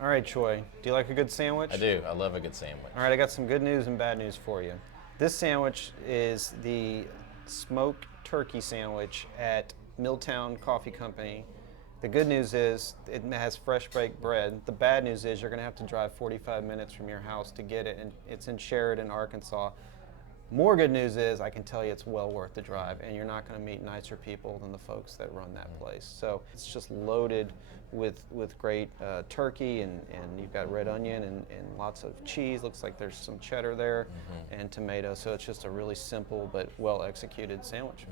All right, Troy, do you like a good sandwich? I do. I love a good sandwich. All right, I got some good news and bad news for you. This sandwich is the smoked turkey sandwich at Milltown Coffee Company. The good news is it has fresh baked bread. The bad news is you're going to have to drive 45 minutes from your house to get it, and it's in Sheridan, Arkansas. More good news is I can tell you it's well worth the drive, and you're not going to meet nicer people than the folks that run that place. So it's just loaded with great turkey, and you've got red onion and lots of cheese. Looks like there's some cheddar there, and tomato. So it's just a really simple but well executed sandwich.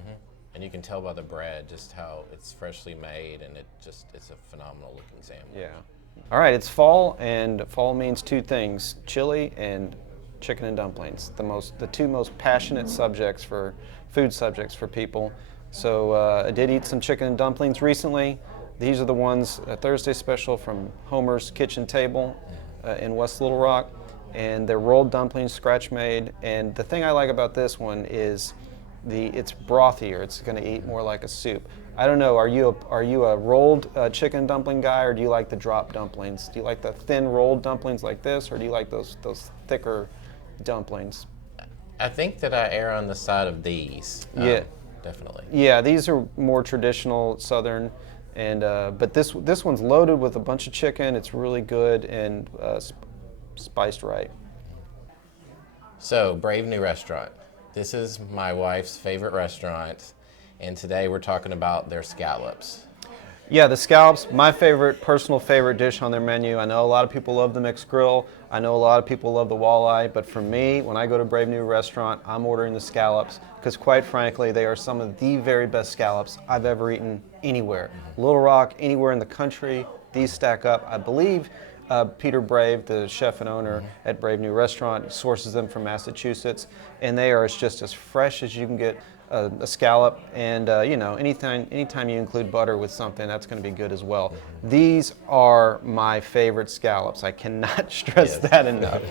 And you can tell by the bread just how it's freshly made, and it's a phenomenal looking sandwich. Yeah. All right, it's fall, and fall means two things: chili and chicken and dumplings. The two most passionate food subjects for people. So I did eat some chicken and dumplings recently. These are the ones, a Thursday special from Homer's Kitchen Table in West Little Rock, and they're rolled dumplings, scratch made. And the thing I like about this one is it's brothier. It's going to eat more like a soup. I don't know. Are you a rolled chicken dumpling guy, or do you like the drop dumplings? Do you like the thin rolled dumplings like this, or do you like those thicker dumplings? I think that I err on the side of these. Yeah, definitely. Yeah, these are more traditional Southern, and but this one's loaded with a bunch of chicken. It's really good and spiced right. So, Brave New Restaurant. This is my wife's favorite restaurant, and today we're talking about their scallops. Yeah, the scallops, my personal favorite dish on their menu. I know a lot of people love the mixed grill. I know a lot of people love the walleye, but for me, when I go to Brave New Restaurant, I'm ordering the scallops because, quite frankly, they are some of the very best scallops I've ever eaten anywhere. Little Rock, anywhere in the country, these stack up. I believe Peter Brave, the chef and owner at Brave New Restaurant, sources them from Massachusetts, and they are just as fresh as you can get a scallop. And anytime you include butter with something, that's going to be good as well. These are my favorite scallops. I cannot stress that enough.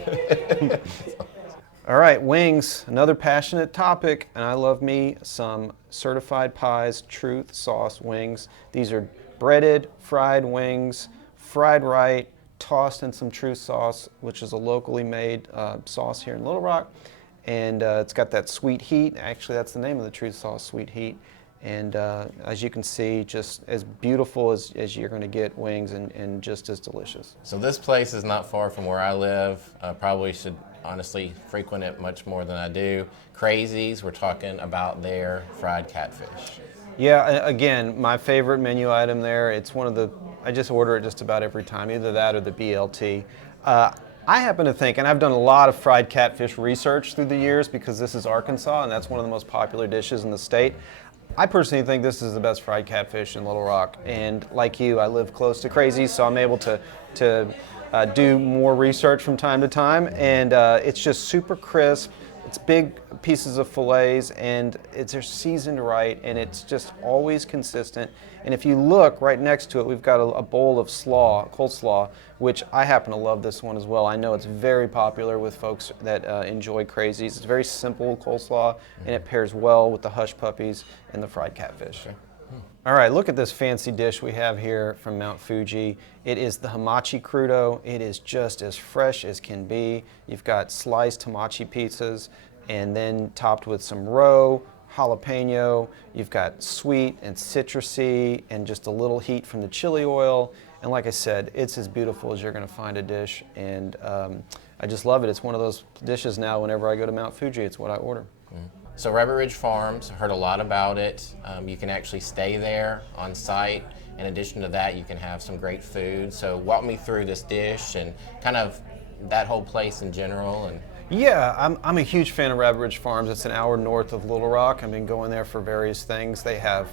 All right, wings, another passionate topic, and I love me some Certified Pies Truth Sauce wings. These are breaded, fried wings, fried right, tossed in some Truth sauce, which is a locally made sauce here in Little Rock. And it's got that sweet heat. Actually, that's the name of the Truth sauce, sweet heat. And as you can see, just as beautiful as you're going to get wings, and just as delicious. So this place is not far from where I live. Probably should honestly frequent it much more than I do. Crazies, we're talking about their fried catfish. Yeah, again, my favorite menu item there. It's I just order it just about every time, either that or the BLT. I happen to think, and I've done a lot of fried catfish research through the years because this is Arkansas and that's one of the most popular dishes in the state. I personally think this is the best fried catfish in Little Rock, and like you, I live close to Crazy, so I'm able to do more research from time to time, and it's just super crisp. It's big pieces of fillets, and they're seasoned right, and it's just always consistent. And if you look right next to it, we've got a bowl of coleslaw, which I happen to love this one as well. I know it's very popular with folks that enjoy Crazies. It's very simple coleslaw, and it pairs well with the hush puppies and the fried catfish. All right, look at this fancy dish we have here from Mount Fuji. It is the Hamachi Crudo. It is just as fresh as can be. You've got sliced hamachi pizzas, and then topped with some roe, jalapeno. You've got sweet and citrusy, and just a little heat from the chili oil. And like I said, it's as beautiful as you're going to find a dish, and I just love it. It's one of those dishes now. Whenever I go to Mount Fuji, it's what I order. So Rabbit Ridge Farms, heard a lot about it. You can actually stay there on site. In addition to that, you can have some great food. So walk me through this dish and kind of that whole place in general. Yeah, I'm a huge fan of Rabbit Ridge Farms. It's an hour north of Little Rock. I've been going there for various things. They have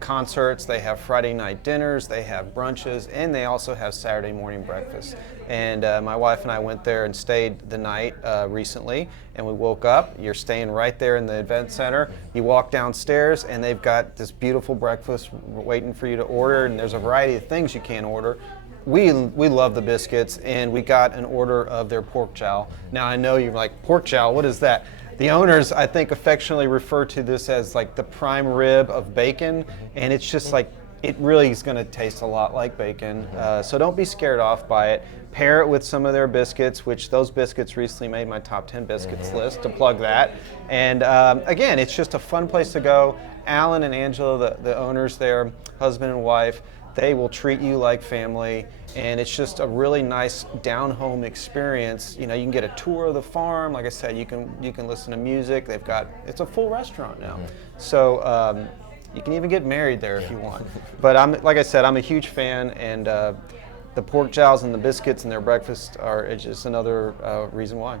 concerts, they have Friday night dinners, they have brunches, and they also have Saturday morning breakfast. And my wife and I went there and stayed the night recently, and we woke up. You're staying right there in the event center. You walk downstairs, and they've got this beautiful breakfast waiting for you to order, and there's a variety of things you can order. We love the biscuits, and we got an order of their pork jowl. Now I know you're like, pork jowl, what is that? The owners, I think, affectionately refer to this as like the prime rib of bacon, and it's just like it really is going to taste a lot like bacon. So don't be scared off by it. Pair it with some of their biscuits, which those biscuits recently made my top 10 biscuits list, to plug that. And again, it's just a fun place to go. Alan and Angela, the owners there, husband and wife, they will treat you like family, and it's just a really nice down-home experience. You know, you can get a tour of the farm. Like I said, you can listen to music. It's a full restaurant now. So you can even get married there if you want. But like I said, I'm a huge fan, and the pork jows and the biscuits and their breakfast are just another reason why.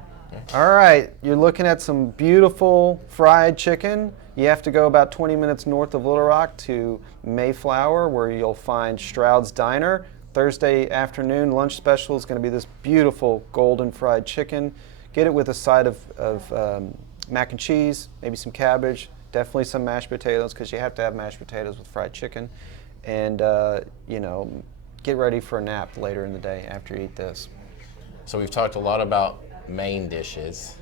All right, you're looking at some beautiful fried chicken. You have to go about 20 minutes north of Little Rock to Mayflower, where you'll find Stroud's Diner. Thursday afternoon lunch special is going to be this beautiful golden fried chicken. Get it with a side of mac and cheese, maybe some cabbage, definitely some mashed potatoes, because you have to have mashed potatoes with fried chicken. And, you know, get ready for a nap later in the day after you eat this. So we've talked a lot about main dishes.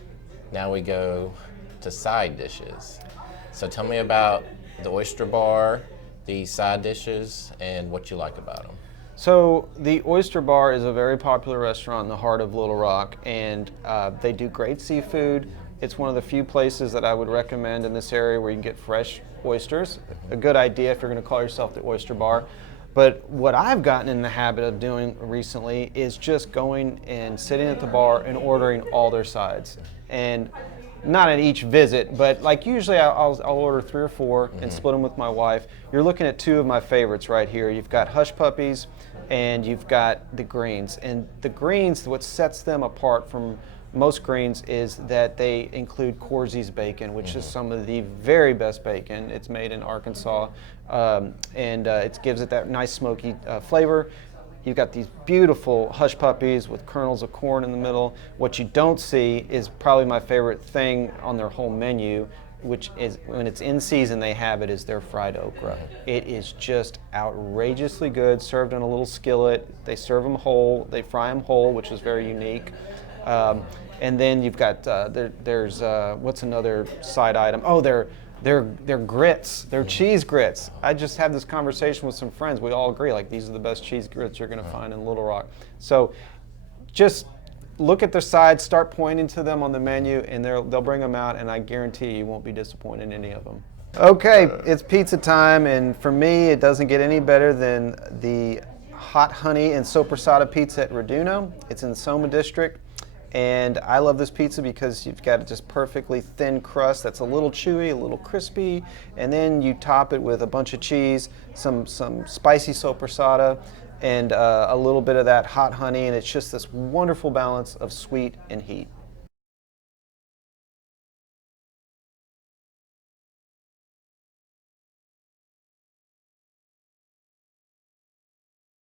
Now we go to side dishes. So tell me about the Oyster Bar, the side dishes, and what you like about them. So the Oyster Bar is a very popular restaurant in the heart of Little Rock, and they do great seafood. It's one of the few places that I would recommend in this area where you can get fresh oysters. A good idea if you're going to call yourself the Oyster Bar. But what I've gotten in the habit of doing recently is just going and sitting at the bar and ordering all their sides. And not at each visit, but like usually I'll order 3 or 4 and split them with my wife. You're looking at 2 of my favorites right here. You've got Hush Puppies and you've got the greens. And the greens, what sets them apart from most greens is that they include Corsi's bacon, which is some of the very best bacon. It's made in Arkansas, and it gives it that nice smoky flavor. You've got these beautiful Hush Puppies with kernels of corn in the middle. What you don't see is probably my favorite thing on their whole menu, which is when it's in season they have it, is their fried okra. It is just outrageously good, served in a little skillet. They serve them whole, they fry them whole, which is very unique. And then you've got, there's what's another side item? Oh, they're grits, they're cheese grits. I just had this conversation with some friends. We all agree, like, these are the best cheese grits you're gonna find in Little Rock. So just look at their sides, start pointing to them on the menu, and they'll bring them out, and I guarantee you won't be disappointed in any of them. Okay, it's pizza time, and for me, it doesn't get any better than the hot honey and soppressata pizza at Raduno. It's in the Soma district. And I love this pizza because you've got just perfectly thin crust that's a little chewy, a little crispy, and then you top it with a bunch of cheese, some spicy soppressata, and a little bit of that hot honey, and it's just this wonderful balance of sweet and heat.